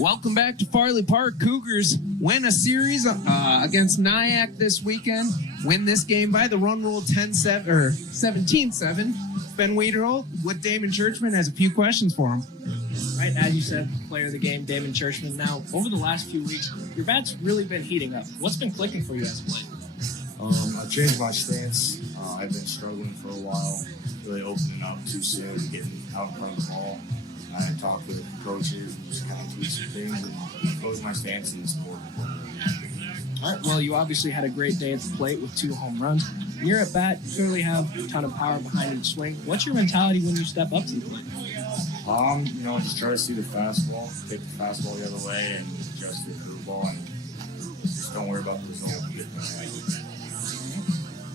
Welcome back to Farley Park. Cougars win a series against NICC this weekend. Win this game by the run rule 10-7 or 17-7. Ben Wiederholt with Damin Churchman has a few questions for him. Right, as you said, player of the game, Damin Churchman. Now, over the last few weeks, your bat's really been heating up. What's been clicking for you as of late? I changed my stance. I've been struggling for a while, really opening up too soon, getting out in front of the ball. I talked with coaches and just kind of tweaked some things and closed my stance in the sport. All right, well, you obviously had a great day at the plate with 2 home runs. When you're at bat, you clearly have a ton of power behind each swing. What's your mentality when you step up to the plate? Just try to see the fastball, take the fastball the other way, and adjust the curveball, and just don't worry about the result.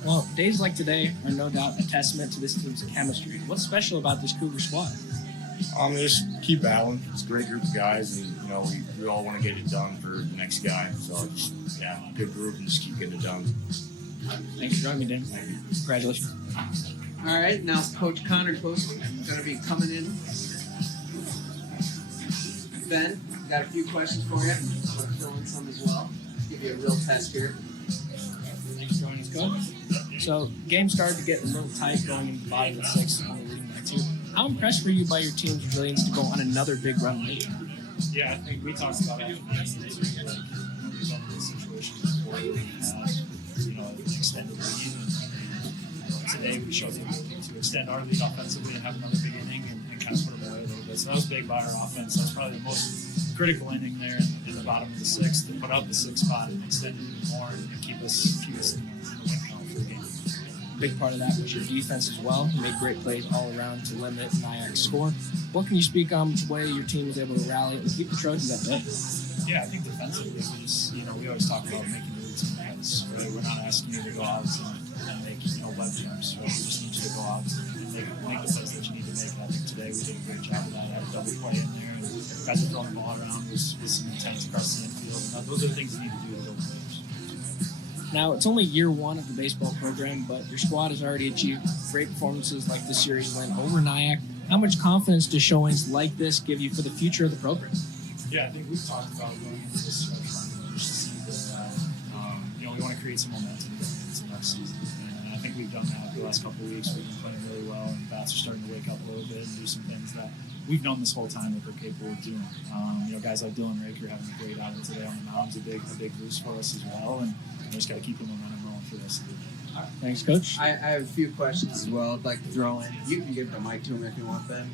Well, days like today are no doubt a testament to this team's chemistry. What's special about this Cougar squad? Just keep battling. It's a great group of guys, and we all want to get it done for the next guy. So good group, and just keep getting it done. Thanks for joining me, Dan. Congratulations. All right, now Coach Conner Klostermann is going to be coming in. Ben, got a few questions for you. I'm going to fill in some as well. Give you a real test here. Thanks for joining us, Coach. So, game started to get a little tight going into the bottom of the 6th on the leading by 2. How impressed were you by your team's resilience to go on another big run late? Yeah, I think we talked about it. We've been in this situation before. An extended lead. Today we showed the ability to extend our lead offensively and have another big inning and kind of put them away a little bit. So that was big by our offense. That's probably the most critical inning there in the bottom of the 6th to put out the 6th spot and extend it even more and keep us in the win count for the game. Big part of that was your defense as well. You made great plays all around to limit NICC's score. What can you speak on which way your team was able to rally and keep the Trojans at bay? Yeah, I think defensively, we always talk about making moves in the heads. Right? We're not asking you to go out and make web jumps. Right? We just need you to go out and make the plays that you need to make. And I think today we did a great job of that. I had a double play in there, and guys are throwing the ball around with some intent across the infield. And those are the things you need to do to build players. Now, it's only year 1 of the baseball program, but your squad has already achieved great performances like this series win over NICC. How much confidence do showings like this give you for the future of the program? Yeah, I think we've talked about going into this season that we want to create some momentum going into next season. And I think we've done that the last couple of weeks. We've been playing really well, and bats are starting to wake up a little bit and do some things that we've known this whole time that we're capable of doing. Guys like Dylan Raker having a great outing today on the mound's a big boost for us as well, and we just got to keep the momentum rolling for this. Thanks, Coach. I have a few questions as well I'd like to throw in. You can give the mic to him if you want, Ben.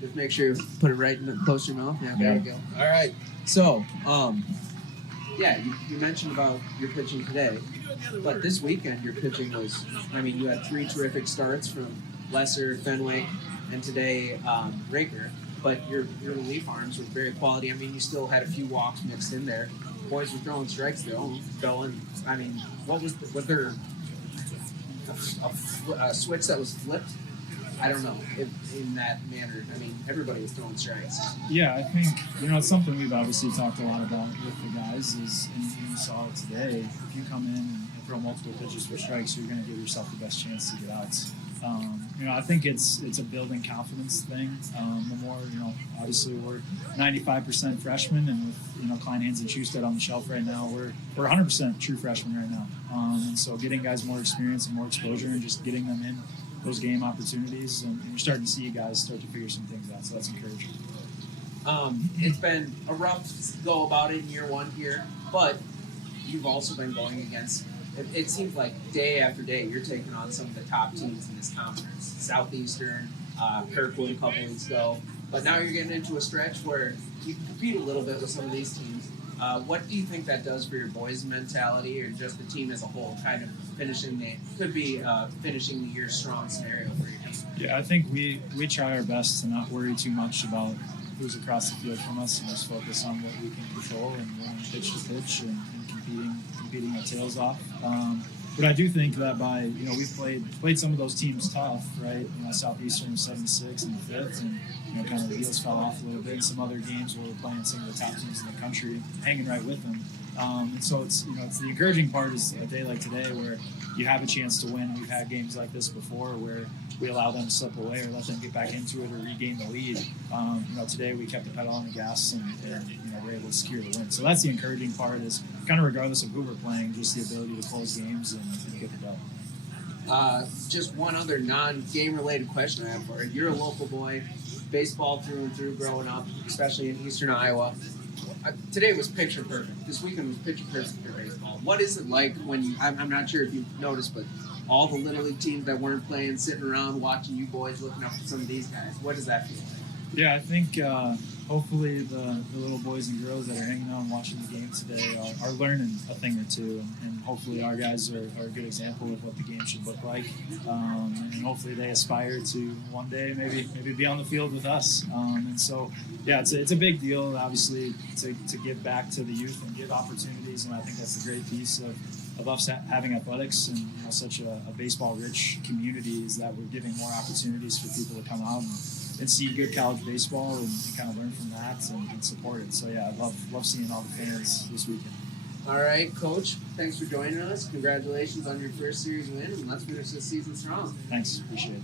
Just make sure you put it right close to your mouth. Yeah, there we go. All right. So, you mentioned about your pitching today, but this weekend your pitching was, you had 3 terrific starts from Lesser, Fenwick, and today Raker, but your relief arms were very quality. You still had a few walks mixed in there. Boys were throwing strikes though. Was there a switch that was flipped? I don't know in that manner. Everybody was throwing strikes. Yeah, I think it's something we've obviously talked a lot about with the guys. And you saw it today. If you come in and throw multiple pitches for strikes, you're going to give yourself the best chance to get outs. I think it's a building confidence thing. The more, obviously we're 95% freshmen, and with Klein, Hans, and Schusted on the shelf right now, we're 100% true freshmen right now. And so getting guys more experience and more exposure, and just getting them in those game opportunities, and you're starting to see guys start to figure some things out. So that's encouraging. It's been a rough go about it in year 1 here, but you've also been going against. It seems like day after day you're taking on some of the top teams in this conference. Southeastern, Kirkwood a couple weeks ago. But now you're getting into a stretch where you can compete a little bit with some of these teams. What do you think that does for your boys' mentality, or just the team as a whole, kind of finishing the year strong scenario for your team? Yeah, I think we try our best to not worry too much about who's across the field from us, and just focus on what we can control and winning pitch to pitch and competing our tails off. But I do think that we've played some of those teams tough, right? Southeastern 7-6 in the 5th, and kind of the wheels fell off a little bit. Some other games where we're playing some of the top teams in the country, hanging right with them. And so it's the encouraging part is a day like today where you have a chance to win. We've had games like this before where we allow them to slip away or let them get back into it or regain the lead. Today we kept the pedal on the gas and we're able to secure the win. So that's the encouraging part, is kind of regardless of who we're playing, just the ability to close games and get the dub. Just one other non-game related question I have for you. You're a local boy, baseball through and through growing up, especially in eastern Iowa. Today was picture perfect. This weekend was picture perfect for baseball. What is it like when, I'm not sure if you've noticed, but all the Little League teams that weren't playing, sitting around watching you boys, looking up to some of these guys? What does that feel like? Yeah, I think hopefully the little boys and girls that are hanging out and watching the game today are learning a thing or two, and hopefully our guys are a good example of what the game should look like, and hopefully they aspire to one day maybe be on the field with us. And so, yeah, it's a big deal, obviously, to give back to the youth and give opportunities, and I think that's the great piece of us having athletics and such a baseball-rich community, is that we're giving more opportunities for people to come out and see good college baseball and kind of learn from that and support it. So yeah, I love seeing all the fans this weekend. All right, Coach, thanks for joining us. Congratulations on your first series win, and let's finish this season strong. Thanks, appreciate it.